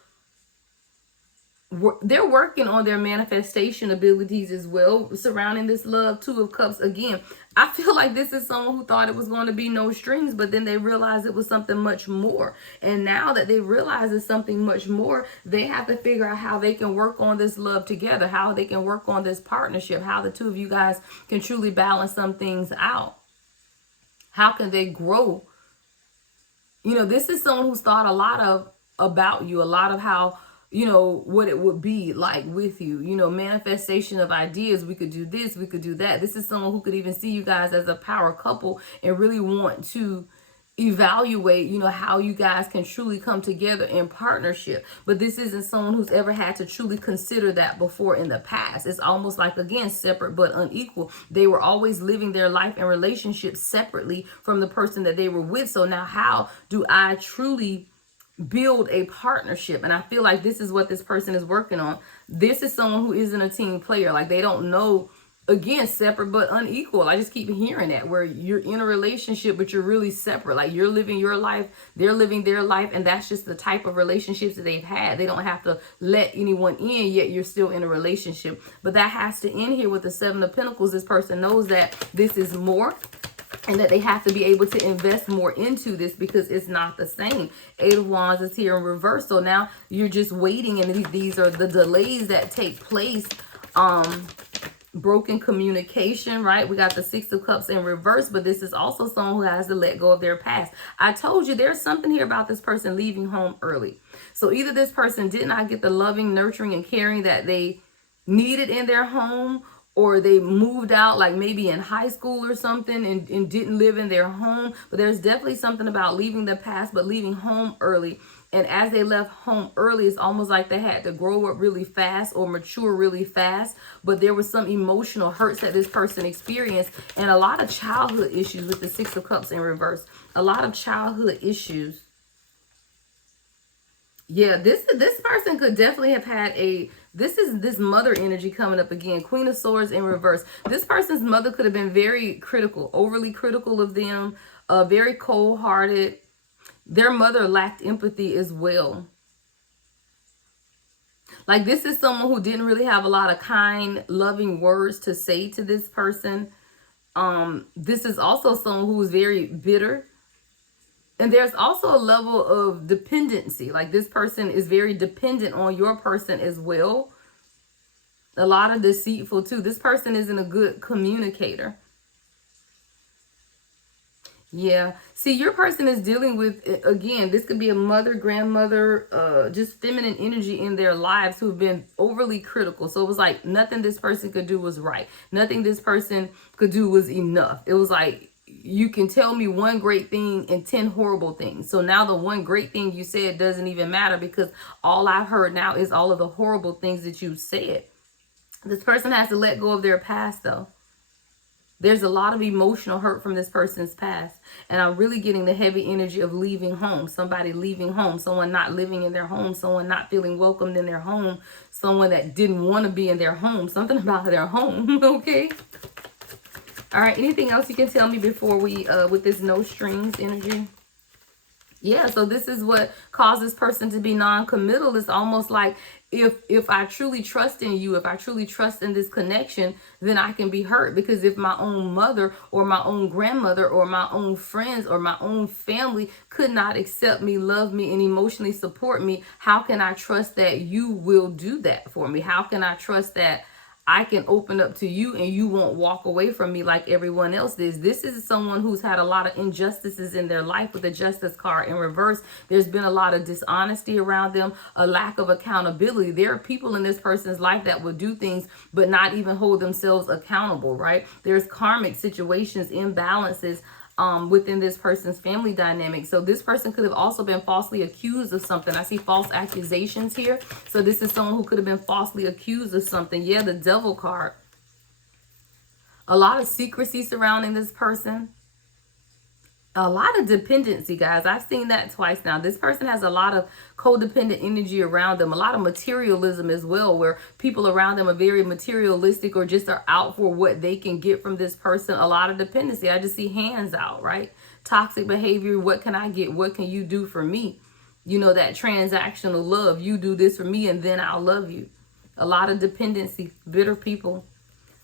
they're working on their manifestation abilities as well surrounding this love. Two of Cups. Again, I feel like this is someone who thought it was going to be no strings, but then they realized it was something much more. And now that they realize it's something much more, they have to figure out how they can work on this love together, how they can work on this partnership, how the two of you guys can truly balance some things out. How can they grow? You know, this is someone who's thought a lot about you, a lot of how, you know, what it would be like with you, you know, manifestation of ideas. We could do this, we could do that. This is someone who could even see you guys as a power couple and really want to evaluate, you know, how you guys can truly come together in partnership. But this isn't someone who's ever had to truly consider that before in the past. It's almost like, again, separate but unequal. They were always living their life and relationships separately from the person that they were with. So now how do I truly build a partnership? And I feel like this is what this person is working on. This is someone who isn't a team player. Like, they don't know, again, separate but unequal. I just keep hearing that, where you're in a relationship but you're really separate. Like, you're living your life, they're living their life, and that's just the type of relationships that they've had. They don't have to let anyone in, yet you're still in a relationship. But that has to end here with the Seven of Pentacles. This person knows that this is more, and that they have to be able to invest more into this because it's not the same. Eight of Wands is here in reverse. So now you're just waiting, and these are the delays that take place. Broken communication, right? We got the Six of Cups in reverse, but this is also someone who has to let go of their past. I told you there's something here about this person leaving home early. So either this person did not get the loving, nurturing, and caring that they needed in their home, or they moved out like maybe in high school or something and didn't live in their home. But there's definitely something about leaving the past, but leaving home early. And as they left home early, it's almost like they had to grow up really fast or mature really fast. But there was some emotional hurts that this person experienced, and a lot of childhood issues with the Six of Cups in reverse. A lot of childhood issues. Yeah, this person could definitely have had this mother energy coming up again. Queen of Swords in reverse. This person's mother could have been very critical, overly critical of them, very cold-hearted. Their mother lacked empathy as well. Like, this is someone who didn't really have a lot of kind, loving words to say to this person. This is also someone who is very bitter. And there's also a level of dependency. Like, this person is very dependent on your person as well. A lot of deceitful too. This person isn't a good communicator. Yeah. See, your person is dealing with, again, this could be a mother, grandmother, just feminine energy in their lives who've been overly critical. So it was like nothing this person could do was right. Nothing this person could do was enough. It was like, you can tell me one great thing and 10 horrible things. So now the one great thing you said doesn't even matter, because all I've heard now is all of the horrible things that you said. This person has to let go of their past though. There's a lot of emotional hurt from this person's past. And I'm really getting the heavy energy of leaving home. Somebody leaving home. Someone not living in their home. Someone not feeling welcomed in their home. Someone that didn't want to be in their home. Something about their home. Okay. All right. Anything else you can tell me before we, with this no strings energy? Yeah, so this is what causes person to be non-committal. It's almost like if I truly trust in you, if I truly trust in this connection, then I can be hurt. Because if my own mother or my own grandmother or my own friends or my own family could not accept me, love me, and emotionally support me, how can I trust that you will do that for me? How can I trust that I can open up to you and you won't walk away from me like everyone else is? This is someone who's had a lot of injustices in their life with the Justice card in reverse. There's been a lot of dishonesty around them, a lack of accountability. There are people in this person's life that will do things but not even hold themselves accountable, right? There's karmic situations, imbalances within this person's family dynamic. So this person could have also been falsely accused of something. I see false accusations here. So this is someone who could have been falsely accused of something. Yeah, the Devil card. A lot of secrecy surrounding this person. A lot of dependency, guys. I've seen that twice now. This person has a lot of codependent energy around them. A lot of materialism as well, where people around them are very materialistic or just are out for what they can get from this person. A lot of dependency. I just see hands out, right? Toxic behavior. What can I get? What can you do for me? You know, that transactional love. You do this for me and then I'll love you. A lot of dependency. Bitter people.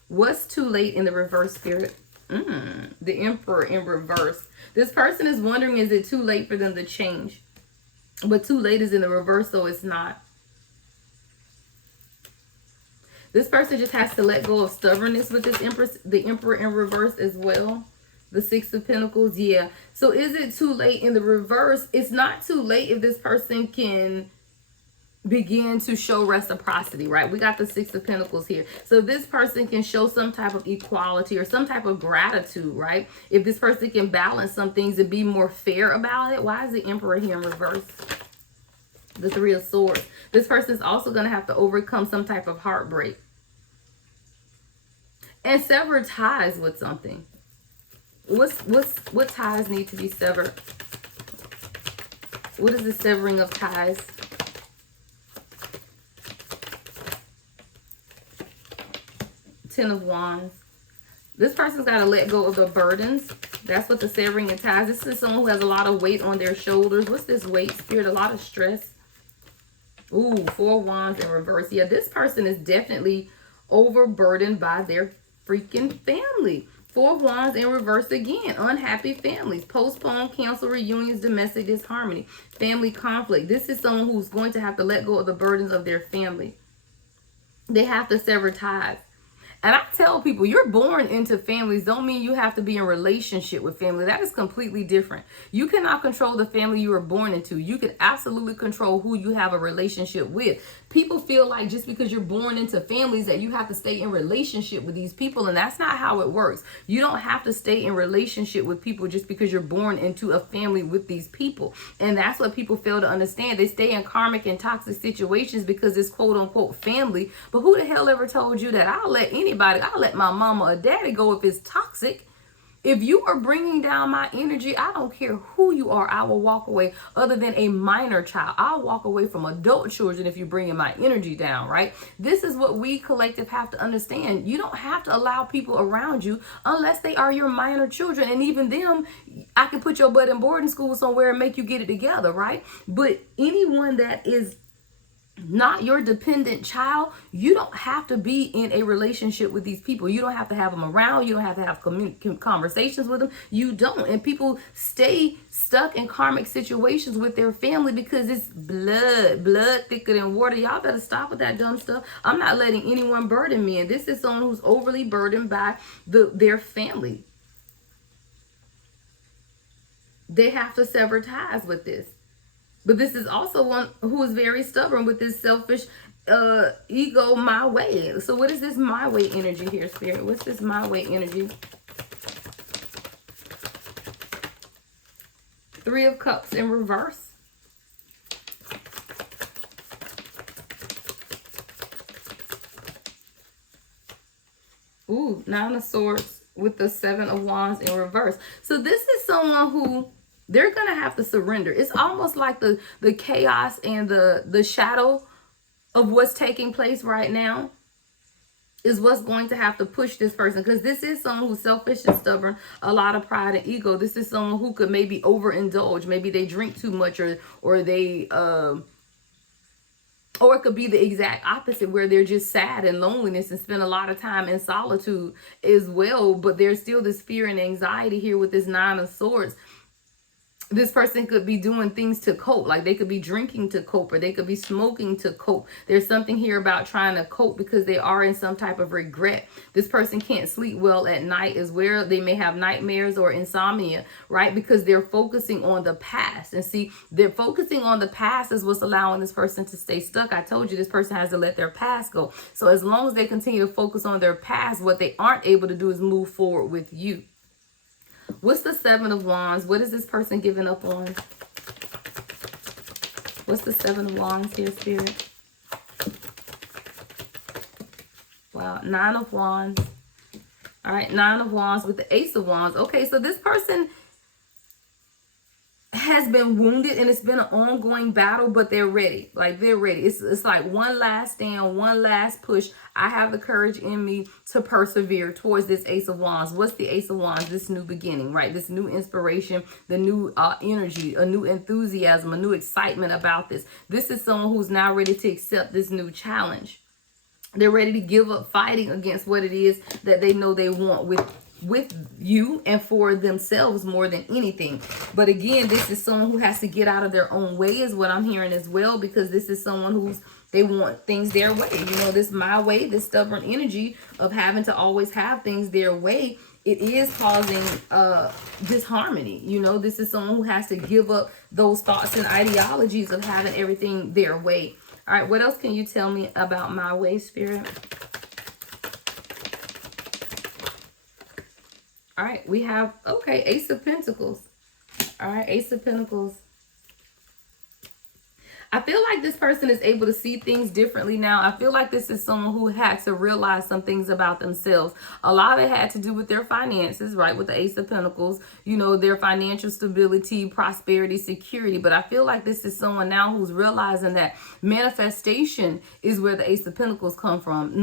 What's too late in the reverse, Spirit? The Emperor in reverse. This person is wondering, is it too late for them to change? But too late is in the reverse, so it's not. This person just has to let go of stubbornness with this Empress, the Emperor in reverse as well. The Six of Pentacles, yeah. So is it too late in the reverse? It's not too late if this person can begin to show reciprocity, right? We got the Six of Pentacles here. So this person can show some type of equality or some type of gratitude, right? If this person can balance some things and be more fair about it. Why is the Emperor here in reverse? The Three of Swords. This person is also going to have to overcome some type of heartbreak and sever ties with something. What ties need to be severed? What is the severing of ties? Ten of Wands. This person's got to let go of the burdens. That's what the severing of ties. This is someone who has a lot of weight on their shoulders. What's this weight, Spirit? A lot of stress. Ooh, Four of Wands in reverse. Yeah, this person is definitely overburdened by their freaking family. Four of Wands in reverse again. Unhappy families. Postpone, cancel reunions, domestic disharmony, family conflict. This is someone who's going to have to let go of the burdens of their family. They have to sever ties. And I tell people, you're born into families don't mean you have to be in relationship with family. That is completely different. You cannot control the family you were born into. You can absolutely control who you have a relationship with. People feel like just because you're born into families that you have to stay in relationship with these people. And that's not how it works. You don't have to stay in relationship with people just because you're born into a family with these people. And that's what people fail to understand. They stay in karmic and toxic situations because it's quote unquote family. But who the hell ever told you that? I'll let my mama or daddy go if it's toxic. If you are bringing down my energy, I don't care who you are, I will walk away. Other than a minor child, I'll walk away from adult children if you're bringing my energy down, right? This is what we collective have to understand. You don't have to allow people around you unless they are your minor children. And even them, I can put your butt in boarding school somewhere and make you get it together, right? But anyone that is not your dependent child, you don't have to be in a relationship with these people. You don't have to have them around. You don't have to have conversations with them. You don't. And people stay stuck in karmic situations with their family because it's blood thicker than water. Y'all better stop with that dumb stuff. I'm not letting anyone burden me. And this is someone who's overly burdened by their family. They have to sever ties with this. But this is also one who is very stubborn with this selfish ego, my way. So what is this my way energy here, Spirit? What's this my way energy? Three of Cups in reverse. Ooh, Nine of Swords with the Seven of Wands in reverse. So this is someone who they're going to have to surrender. It's almost like the chaos and the shadow of what's taking place right now is what's going to have to push this person. Because this is someone who's selfish and stubborn, a lot of pride and ego. This is someone who could maybe overindulge. Maybe they drink too much or they... Or it could be the exact opposite where they're just sad and loneliness and spend a lot of time in solitude as well. But there's still this fear and anxiety here with this Nine of Swords. This person could be doing things to cope, like they could be drinking to cope, or they could be smoking to cope. There's something here about trying to cope because they are in some type of regret. This person can't sleep well at night as well. They may have nightmares or insomnia, right? Because they're focusing on the past. And see, they're focusing on the past is what's allowing this person to stay stuck. I told you this person has to let their past go. So as long as they continue to focus on their past, what they aren't able to do is move forward with you. What's the Seven of Wands? What is this person giving up on? What's the Seven of Wands here, Spirit? Wow, Nine of Wands. All right, Nine of Wands with the Ace of Wands. Okay, so this person has been wounded and it's been an ongoing battle, but they're ready. Like, they're ready. It's like one last stand, one last push. I have the courage in me to persevere towards this Ace of Wands. What's the Ace of Wands? This new beginning, right? This new inspiration, the new energy, a new enthusiasm, a new excitement about this. This is someone who's now ready to accept this new challenge. They're ready to give up fighting against what it is that they know they want with you and for themselves more than anything. But again, this is someone who has to get out of their own way is what I'm hearing as well, because this is someone they want things their way. You know, this my way, this stubborn energy of having to always have things their way, it is causing disharmony. You know, this is someone who has to give up those thoughts and ideologies of having everything their way. All right, what else can you tell me about my way, Spirit? All right, we have, okay, Ace of Pentacles. All right, Ace of Pentacles. I feel like this person is able to see things differently now. I feel like this is someone who had to realize some things about themselves. A lot of it had to do with their finances, right? With the Ace of Pentacles, you know, their financial stability, prosperity, security. But I feel like this is someone now who's realizing that manifestation is where the Ace of Pentacles come from.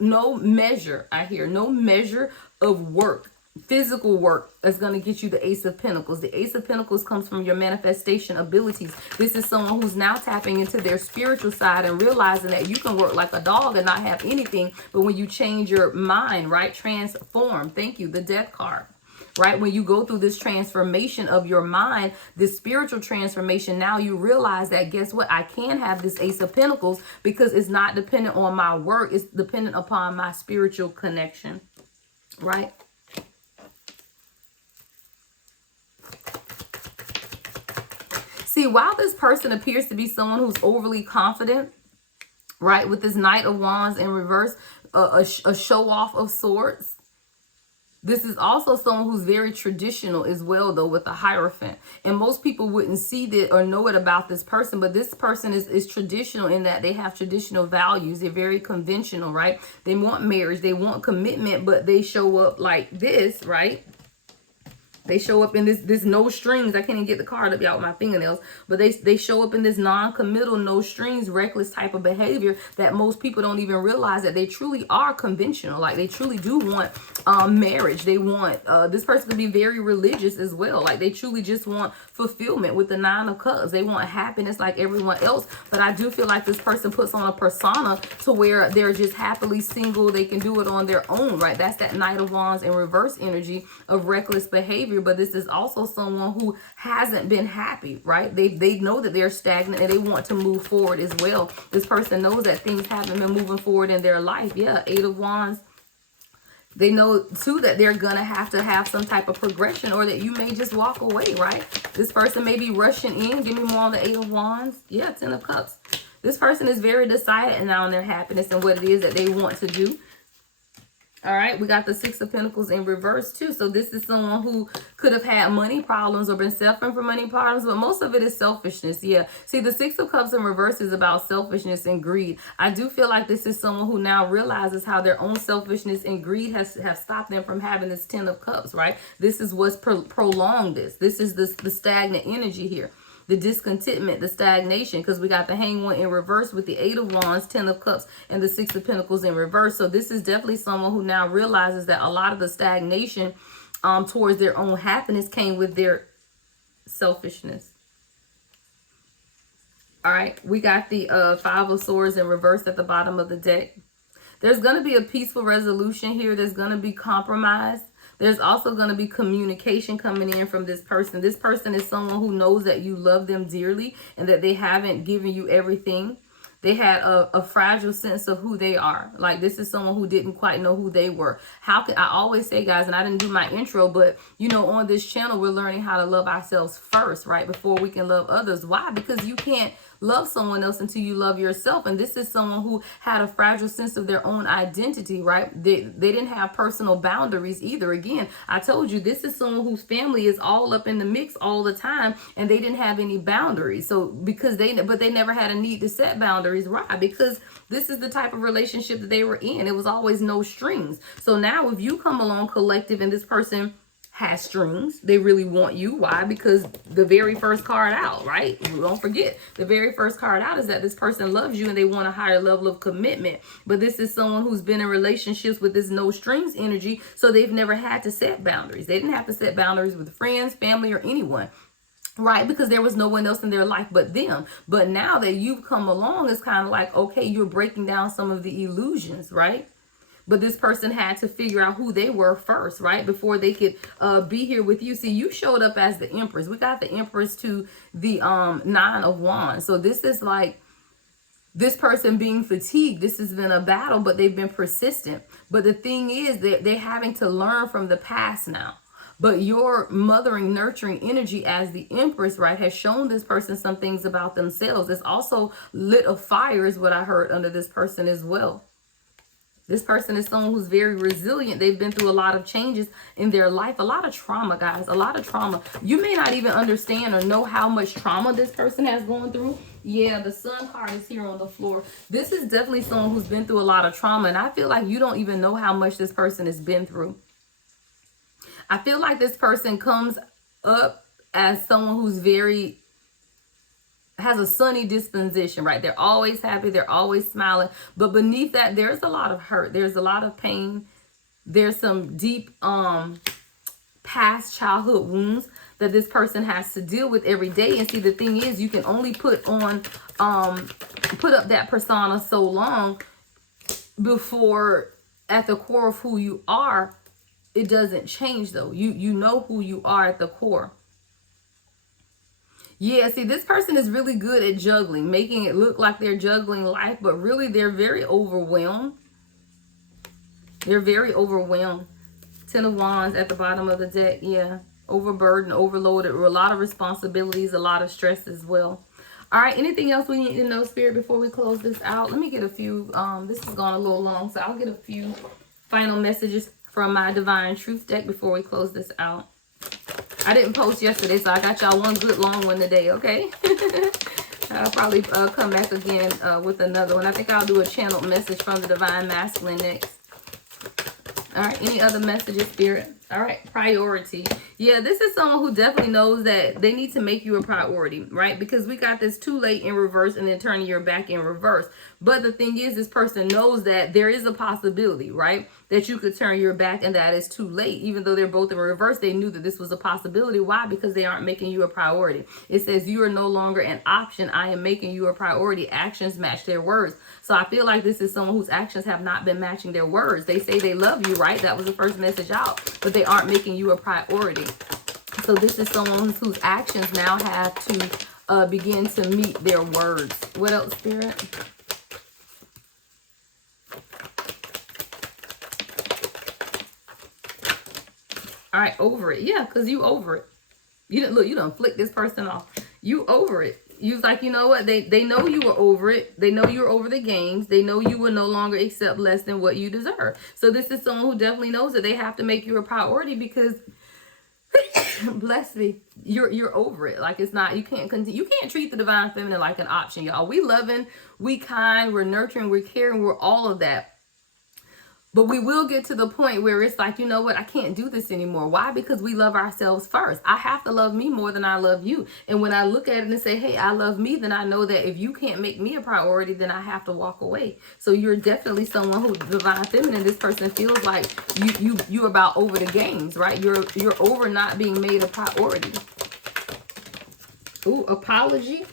No measure, I hear, no measure of work, physical work is going to get you the Ace of Pentacles. The Ace of Pentacles comes from your manifestation abilities. This is someone who's now tapping into their spiritual side and realizing that you can work like a dog and not have anything. But when you change your mind, right, transform. Thank you. The Death card. Right? When you go through this transformation of your mind, this spiritual transformation, now you realize that, guess what? I can have this Ace of Pentacles because it's not dependent on my work. It's dependent upon my spiritual connection. Right? See, while this person appears to be someone who's overly confident, right? With this Knight of Wands in reverse, a show off of sorts. This is also someone who's very traditional as well, though, with the Hierophant. And most people wouldn't see that or know it about this person, but this person is traditional in that they have traditional values. They're very conventional, right? They want marriage, they want commitment, but they show up like this, right? They show up in this no strings. I can't even get the card up, y'all, with my fingernails. But they show up in this non-committal, no strings, reckless type of behavior that most people don't even realize that they truly are conventional. Like, they truly do want marriage. They want, this person can be very religious as well. Like, they truly just want fulfillment with the Nine of Cups. They want happiness like everyone else. But I do feel like this person puts on a persona to where they're just happily single. They can do it on their own, right? That's that Knight of Wands in reverse energy of reckless behavior. But this is also someone who hasn't been happy, right? They know that they're stagnant and they want to move forward as well. This person knows that things haven't been moving forward in their life. Yeah, Eight of Wands. They know, too, that they're going to have some type of progression, or that you may just walk away, right? This person may be rushing in. Give me more on the Eight of Wands. Yeah, Ten of Cups. This person is very decided now on their happiness and what it is that they want to do. All right, we got the Six of Pentacles in reverse too. So this is someone who could have had money problems or been suffering from money problems, but most of it is selfishness. Yeah, see, the Six of Cups in reverse is about selfishness and greed. I do feel like this is someone who now realizes how their own selfishness and greed have stopped them from having this Ten of Cups, right? This is what's prolonged this. This is the stagnant energy here. The discontentment, the stagnation, because we got the Hanged One in reverse with the Eight of Wands, Ten of Cups, and the Six of Pentacles in reverse. So this is definitely someone who now realizes that a lot of the stagnation towards their own happiness came with their selfishness. All right, we got the Five of Swords in reverse at the bottom of the deck. There's going to be a peaceful resolution here. There's going to be compromise. There's also going to be communication coming in from this person. This person is someone who knows that you love them dearly and that they haven't given you everything. They had a fragile sense of who they are. Like, this is someone who didn't quite know who they were. How can I always say, guys, and I didn't do my intro, but, you know, on this channel, we're learning how to love ourselves first, right? Before we can love others. Why? Because you can't love someone else until you love yourself. And this is someone who had a fragile sense of their own identity, right? They didn't have personal boundaries either. Again, I told you, this is someone whose family is all up in the mix all the time, and they didn't have any boundaries. So but they never had a need to set boundaries. Why? Because this is the type of relationship that they were in. It was always no strings. So now if you come along, collective, and this person has strings, they really want you. Why? Because the very first card out, right? Don't forget, the very first card out is that this person loves you and they want a higher level of commitment. But this is someone who's been in relationships with this no strings energy, so they've never had to set boundaries. They didn't have to set boundaries with friends, family, or anyone. Right? Because there was no one else in their life but them. But now that you've come along, it's kind of like, okay, you're breaking down some of the illusions, right? But this person had to figure out who they were first, right? Before they could be here with you. See, you showed up as the Empress. We got the Empress to the Nine of Wands. So this is like this person being fatigued. This has been a battle, but they've been persistent. But the thing is that they're having to learn from the past now. But your mothering, nurturing energy as the Empress, right, has shown this person some things about themselves. It's also lit a fire, is what I heard under this person as well. This person is someone who's very resilient. They've been through a lot of changes in their life. A lot of trauma, guys. A lot of trauma. You may not even understand or know how much trauma this person has gone through. Yeah, the Sun card is here on the floor. This is definitely someone who's been through a lot of trauma. And I feel like you don't even know how much this person has been through. I feel like this person comes up as someone who's has a sunny disposition, right? They're always happy. They're always smiling. But beneath that, there's a lot of hurt. There's a lot of pain. There's some deep past childhood wounds that this person has to deal with every day. And see, the thing is, you can only put up that persona so long before at the core of who you are, it doesn't change though. You know who you are at the core. Yeah, see, this person is really good at juggling, making it look like they're juggling life, but really they're very overwhelmed. They're very overwhelmed. Ten of Wands at the bottom of the deck. Yeah, overburdened, overloaded, with a lot of responsibilities, a lot of stress as well. All right, anything else we need to know, Spirit, before we close this out? Let me get a few. This has gone a little long, so I'll get a few final messages from my Divine Truth deck before we close this out. I didn't post yesterday, so I got y'all one good long one today, okay? I'll probably come back again with another one. I think I'll do a channeled message from the Divine Masculine next. All right, any other messages, Spirit? All right, priority. Yeah, this is someone who definitely knows that they need to make you a priority, right? Because we got this too late in reverse and then turning your back in reverse. But the thing is, this person knows that there is a possibility, right? That you could turn your back and that is too late. Even though they're both in reverse, they knew that this was a possibility. Why? Because they aren't making you a priority. It says you are no longer an option. I am making you a priority. Actions match their words. So I feel like this is someone whose actions have not been matching their words. They say they love you, right? That was the first message out. But they aren't making you a priority. So this is someone whose actions now have to begin to meet their words. What else, Spirit? All right, over it. Yeah, because you over it. You didn't look, you done flick this person off. You over it. You was like, you know what? They know you were over it. They know you were over the games. They know you will no longer accept less than what you deserve. So this is someone who definitely knows that they have to make you a priority because bless me, you're over it. Like, it's not, you can't continue. You can't treat the Divine Feminine like an option, y'all. We loving, we kind, we're nurturing, we're caring, we're all of that. But we will get to the point where it's like, you know what, I can't do this anymore. Why? Because we love ourselves first. I have to love me more than I love you. And when I look at it and say, hey, I love me, then I know that if you can't make me a priority, then I have to walk away. So you're definitely someone who, Divine Feminine, this person feels like you're about over the games, right? You're over not being made a priority. Ooh, apology.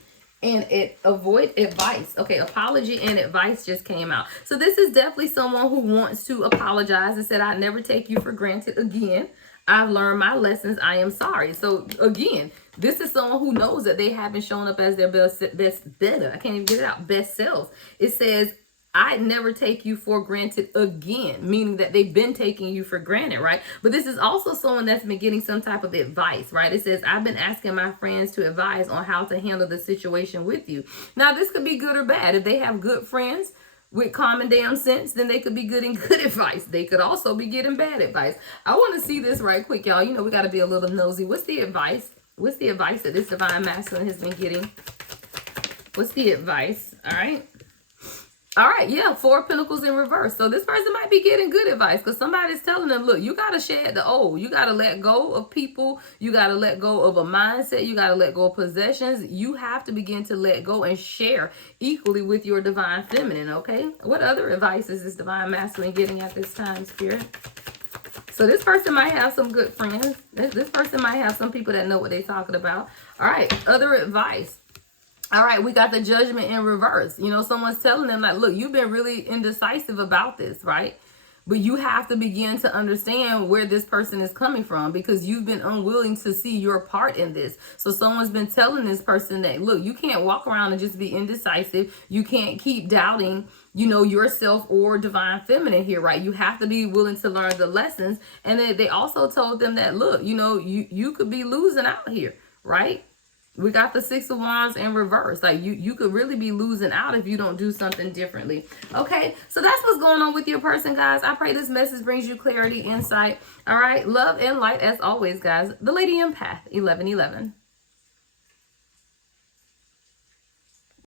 And avoid advice. Okay, apology and advice just came out. So this is definitely someone who wants to apologize and said, I never take you for granted again. I've learned my lessons. I am sorry. So again, this is someone who knows that they haven't shown up as their best I can't even get it out, best selves. It says, I never take you for granted again, meaning that they've been taking you for granted, right? But this is also someone that's been getting some type of advice, right? It says, I've been asking my friends to advise on how to handle the situation with you. Now, this could be good or bad. If they have good friends with common damn sense, then they could be getting good advice. They could also be getting bad advice. I want to see this right quick, y'all. You know, we got to be a little nosy. What's the advice? What's the advice that this divine masculine has been getting? What's the advice? All right. All right, yeah, 4 of Pentacles in reverse. So this person might be getting good advice because somebody's telling them, look, you got to shed the old. You got to let go of people. You got to let go of a mindset. You got to let go of possessions. You have to begin to let go and share equally with your divine feminine, okay? What other advice is this divine masculine getting at this time, Spirit? So this person might have some good friends. This person might have some people that know what they're talking about. All right, other advice. All right, we got the Judgment in reverse. You know, someone's telling them like, look, you've been really indecisive about this, right? But you have to begin to understand where this person is coming from because you've been unwilling to see your part in this. So someone's been telling this person that, look, you can't walk around and just be indecisive. You can't keep doubting, you know, yourself or divine feminine here, right? You have to be willing to learn the lessons. And they also told them that, look, you know, you could be losing out here, right? We got the 6 of Wands in reverse. Like you could really be losing out if you don't do something differently. Okay, so that's what's going on with your person, guys. I pray this message brings you clarity, insight. All right, love and light as always, guys. The Lady Empath, 1111.